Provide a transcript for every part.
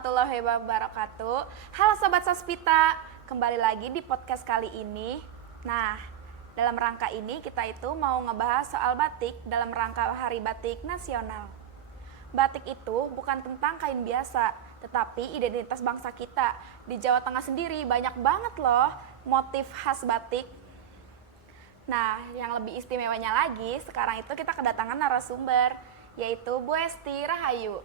warahmatullahi wabarakatuh. Halo Sobat Sospita, kembali lagi di podcast kali ini. Nah, dalam rangka ini kita itu mau ngebahas soal batik dalam rangka Hari Batik Nasional. Batik itu bukan tentang kain biasa, tetapi identitas bangsa kita. Di Jawa Tengah sendiri banyak banget loh motif khas batik. Nah, yang lebih istimewanya lagi, sekarang itu kita kedatangan narasumber, yaitu Bu Esti Rahayu.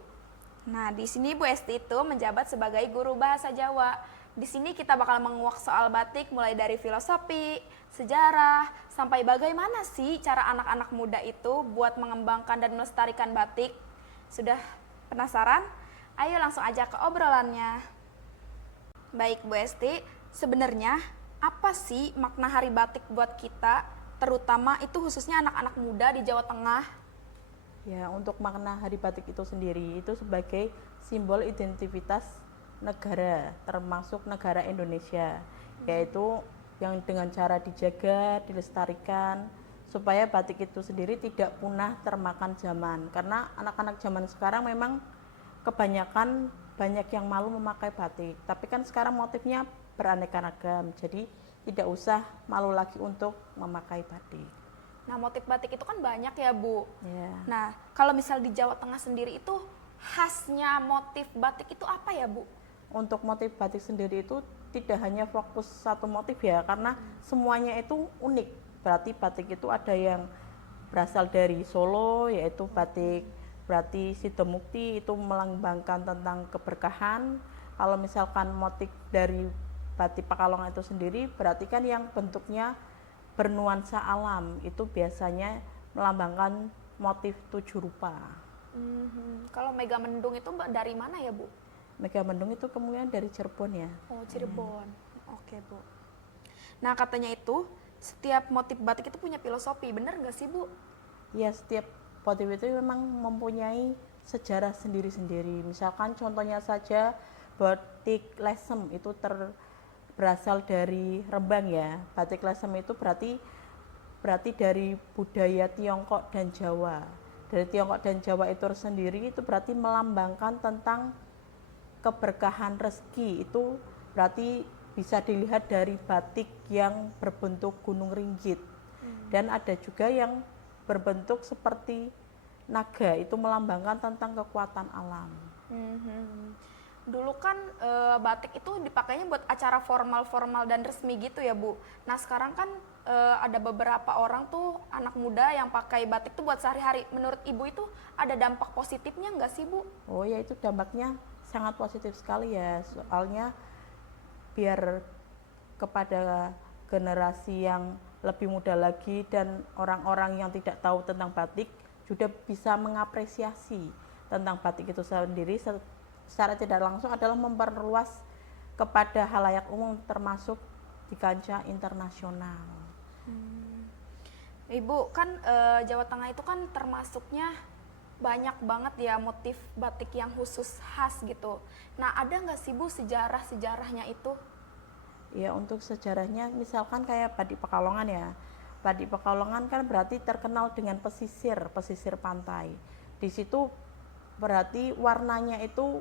Nah, di sini Bu Esti itu menjabat sebagai guru bahasa Jawa. Di sini kita bakal menguak soal batik mulai dari filosofi, sejarah, sampai bagaimana sih cara anak-anak muda itu buat mengembangkan dan melestarikan batik. Sudah penasaran? Ayo langsung aja ke obrolannya. Baik Bu Esti, sebenarnya apa sih makna Hari Batik buat kita, terutama itu khususnya anak-anak muda di Jawa Tengah? Ya, untuk makna Hari Batik itu sendiri itu sebagai simbol identitas negara, termasuk negara Indonesia, yaitu yang dengan cara dijaga, dilestarikan, supaya batik itu sendiri tidak punah termakan zaman. Karena anak-anak zaman sekarang memang kebanyakan banyak yang malu memakai batik, tapi kan sekarang motifnya beraneka ragam, jadi tidak usah malu lagi untuk memakai batik. Nah, motif batik itu kan banyak ya, Bu. Ya. Nah, kalau misal di Jawa Tengah sendiri itu khasnya motif batik itu apa ya, Bu? Untuk motif batik sendiri itu tidak hanya fokus satu motif ya, karena semuanya itu unik. Berarti batik itu ada yang berasal dari Solo, yaitu batik berarti Sidomukti, itu melambangkan tentang keberkahan. Kalau misalkan motif dari batik Pekalongan itu sendiri, berarti kan yang bentuknya bernuansa alam, itu biasanya melambangkan motif 7 rupa. Kalau Megamendung itu dari mana ya, Bu? Megamendung itu kemungkinan dari Cirebon ya. Oh, Cirebon. Oke, Bu. Nah, katanya itu setiap motif batik itu punya filosofi, bener nggak sih, Bu? Ya, setiap motif itu memang mempunyai sejarah sendiri-sendiri. Misalkan contohnya saja batik lesem itu berasal dari Rembang ya. Batik lesem itu berarti dari budaya Tiongkok dan Jawa. Dari Tiongkok dan Jawa itu sendiri itu berarti melambangkan tentang keberkahan rezeki. Itu berarti bisa dilihat dari batik yang berbentuk gunung ringgit. Dan ada juga yang berbentuk seperti naga, itu melambangkan tentang kekuatan alam. Dulu kan batik itu dipakainya buat acara formal-formal dan resmi gitu ya, Bu. Nah, sekarang kan ada beberapa orang tuh anak muda yang pakai batik tuh buat sehari-hari. Menurut Ibu itu ada dampak positifnya nggak sih, Bu? Oh ya, itu dampaknya sangat positif sekali ya. Soalnya biar kepada generasi yang lebih muda lagi dan orang-orang yang tidak tahu tentang batik juga bisa mengapresiasi tentang batik itu sendiri, secara tidak langsung adalah memperluas kepada halayak umum, termasuk di kancah internasional. Ibu kan Jawa Tengah itu kan termasuknya banyak banget ya motif batik yang khusus khas gitu. Nah, ada nggak sih, Bu, sejarahnya itu? Ya, untuk sejarahnya misalkan kayak batik Pekalongan ya. Batik Pekalongan kan berarti terkenal dengan pesisir pantai. Di situ berarti warnanya itu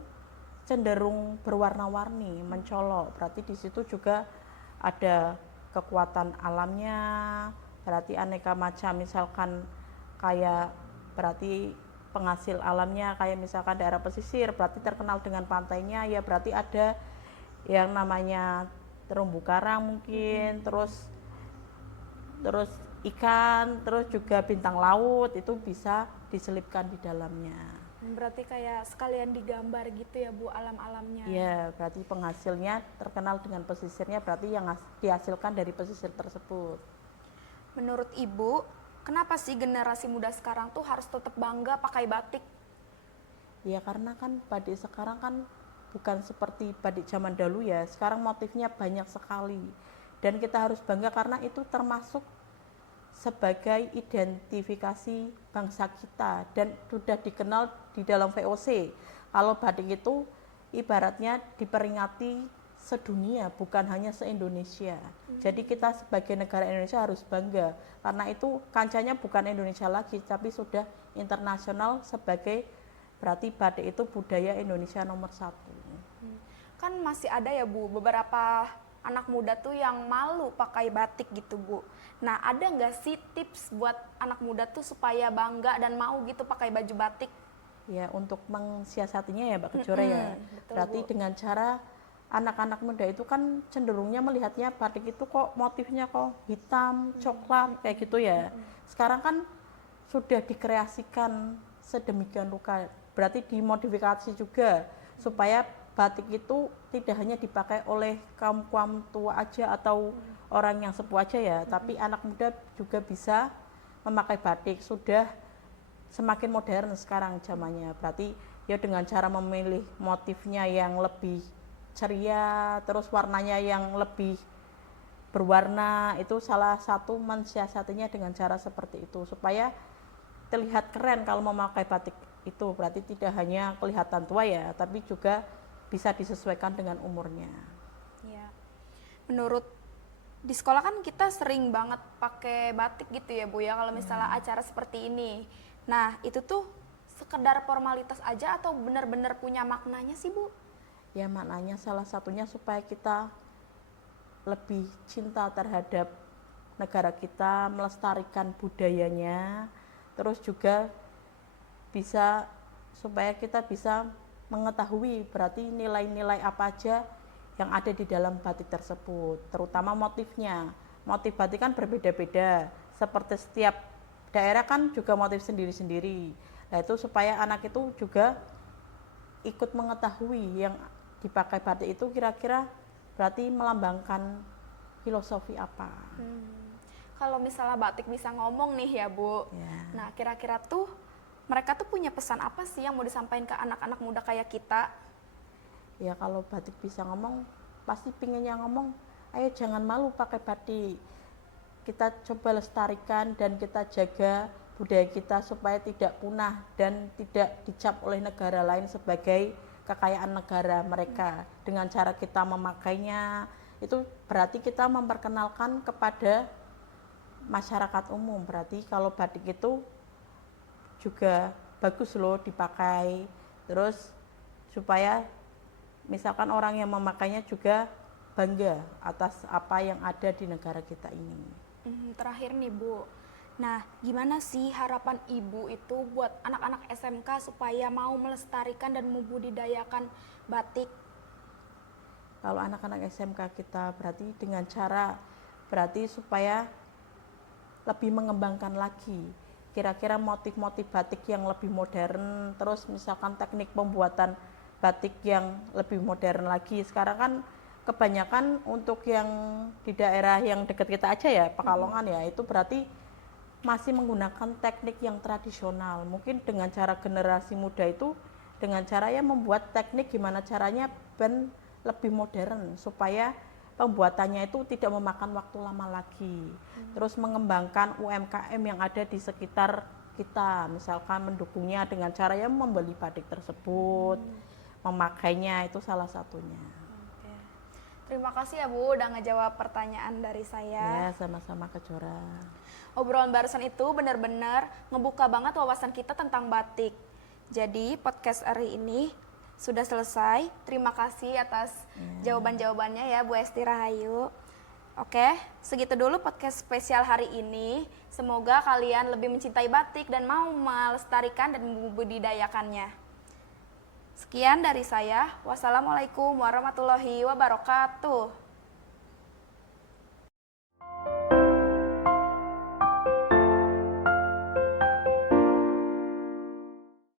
cenderung berwarna-warni, mencolok. Berarti di situ juga ada kekuatan alamnya, berarti aneka macam, misalkan kayak berarti penghasil alamnya kayak misalkan daerah pesisir berarti terkenal dengan pantainya ya, berarti ada yang namanya terumbu karang mungkin, terus ikan, terus juga bintang laut itu bisa diselipkan di dalamnya. Berarti kayak sekalian digambar gitu ya, Bu, alam-alamnya. Iya, berarti penghasilnya terkenal dengan pesisirnya, berarti yang dihasilkan dari pesisir tersebut. Menurut Ibu, kenapa sih generasi muda sekarang tuh harus tetap bangga pakai batik? Ya karena kan batik sekarang kan bukan seperti batik zaman dahulu ya, sekarang motifnya banyak sekali. Dan kita harus bangga karena itu termasuk sebagai identifikasi bangsa kita dan sudah dikenal di dalam VOC. Kalau batik itu ibaratnya diperingati sedunia, bukan hanya se-Indonesia. Jadi kita sebagai negara Indonesia harus bangga karena itu kancahnya bukan Indonesia lagi, tapi sudah internasional sebagai berarti batik itu budaya Indonesia nomor 1. kan masih ada ya Bu, beberapa anak muda tuh yang malu pakai batik gitu Bu. Nah, ada nggak sih tips buat anak muda tuh supaya bangga dan mau gitu pakai baju batik? Ya, untuk mensiasatinya ya Mbak Kejora ya. Betul, Berarti Bu. dengan cara anak-anak muda itu kan cenderungnya melihatnya batik itu kok motifnya kok hitam, coklat kayak gitu ya. Sekarang kan sudah dikreasikan sedemikian rupa. Berarti dimodifikasi juga supaya batik itu tidak hanya dipakai oleh kaum tua aja atau orang yang sepuh aja ya, tapi anak muda juga bisa memakai batik. Sudah semakin modern sekarang zamannya. Berarti ya dengan cara memilih motifnya yang lebih ceria, terus warnanya yang lebih berwarna, itu salah satu mensiasatinya dengan cara seperti itu supaya terlihat keren kalau memakai batik itu. Berarti tidak hanya kelihatan tua ya, tapi juga bisa disesuaikan dengan umurnya. Ya. Menurut di sekolah kan kita sering banget pakai batik gitu ya Bu ya kalau misalnya acara seperti ini. Nah, itu tuh sekedar formalitas aja atau benar-benar punya maknanya sih Bu? Ya, maknanya salah satunya supaya kita lebih cinta terhadap negara kita, melestarikan budayanya, terus juga bisa supaya kita bisa mengetahui berarti nilai-nilai apa aja yang ada di dalam batik tersebut, terutama motifnya. Motif batik kan berbeda-beda, seperti setiap daerah kan juga motif sendiri-sendiri. Nah, itu supaya anak itu juga ikut mengetahui yang dipakai batik itu kira-kira berarti melambangkan filosofi apa. Kalau misalnya batik bisa ngomong nih ya Bu. Ya. Nah, kira-kira tuh mereka tuh punya pesan apa sih yang mau disampaikan ke anak-anak muda kayak kita? Ya, kalau batik bisa ngomong, pasti pinginnya ngomong, ayo jangan malu pakai batik. Kita coba lestarikan dan kita jaga budaya kita supaya tidak punah dan tidak dicap oleh negara lain sebagai kekayaan negara mereka. Dengan cara kita memakainya, itu berarti kita memperkenalkan kepada masyarakat umum. Berarti kalau batik itu juga bagus loh dipakai, terus supaya misalkan orang yang memakainya juga bangga atas apa yang ada di negara kita ini. Terakhir nih Bu, nah gimana sih harapan Ibu itu buat anak-anak SMK supaya mau melestarikan dan membudidayakan batik? Kalau anak-anak SMK kita berarti dengan cara berarti supaya lebih mengembangkan lagi kira-kira motif-motif batik yang lebih modern, terus misalkan teknik pembuatan batik yang lebih modern lagi. Sekarang kan kebanyakan untuk yang di daerah yang dekat kita aja ya, Pekalongan ya, itu berarti masih menggunakan teknik yang tradisional. Mungkin dengan cara generasi muda itu dengan cara ya membuat teknik gimana caranya ben lebih modern supaya pembuatannya itu tidak memakan waktu lama lagi. Terus mengembangkan UMKM yang ada di sekitar kita, misalkan mendukungnya dengan cara yang membeli batik tersebut, memakainya, itu salah satunya. Oke. Terima kasih ya Bu udah ngejawab pertanyaan dari saya. Ya, sama-sama Kejora. Obrolan barusan itu benar-benar ngebuka banget wawasan kita tentang batik. Jadi podcast hari ini sudah selesai. Terima kasih atas jawaban-jawabannya ya Bu Esti Rahayu. Oke, segitu dulu podcast spesial hari ini. Semoga kalian lebih mencintai batik dan mau melestarikan dan membudidayakannya. Sekian dari saya. Wassalamualaikum warahmatullahi wabarakatuh.